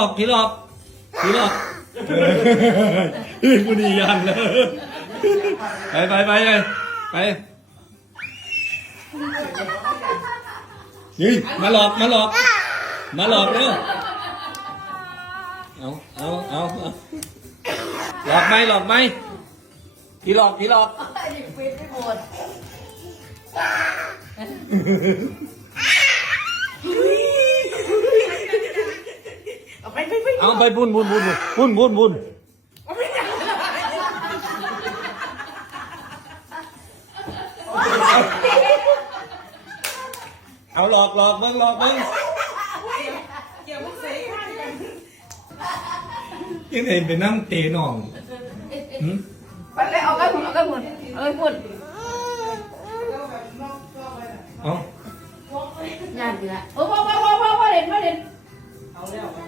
หลอกผีหลอกผีหลอกเฮ้ยกูนี่ยันเลยไปไปไปเลยไปเฮ้ยมาหลอกมาหลอก มาหลอกเร็วเอาเอาเอาเอาหลอกไหมหลอกไหมผีหลอกผีหลอกเอาไปไปไป เอาไปบุญบุญบุญบุญบุญบุญเอาหลอกหลอกเบิ้งหลอกเบิ้งเกี่ยวกับเสียข้างกันยังเห็นไปนั่งเตะหน่องหืมไปเลยเอาไปหมุนเอาไปหมุนเอาไปหมุนเอาญาติเดือโอ้พ่อพ่อพ่อพ่อพ่อเด่นพ่อเด่นเอาแล้วเอาแล้ว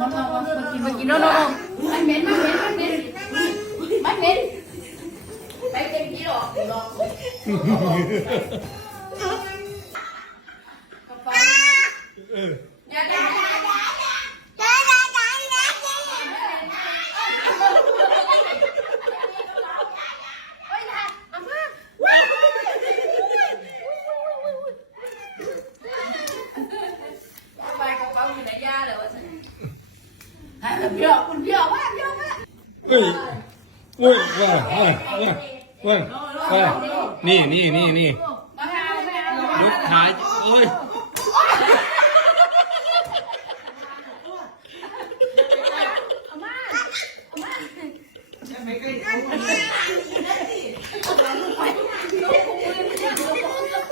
มามามามากินมากินโน่นโน่นมันเหม็นมันเหม็นมันเหม็นมันเหม็นไปเต็มที่หรอกหรอกเอออย่าด่าอย่าด่าเฮ้ยด่าอาม่าไปกระเป๋าอยู่ในย่าเลยวะ พี่หรอกคุณพี่หรอกว่าพี่หรอกว่าเอ้ยเว้ยเว้ยเว้ยเว้ยเว้ยเว้ยนี่นี่นี่นี่มาหาแม่ยกขาโอ้ย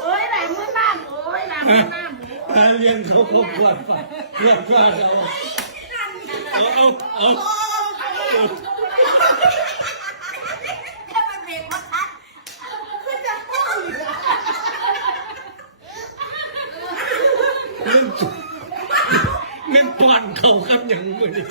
โอ้ยหลัง เอน้ำโอ้ยหลังมือน้ำถ้าเลี้ยงเขาครบขวดไปเลี้ยงข้าจะเอาเอาเอาเอาเล่นเล่นปอนเขาครับอย่างมือนี้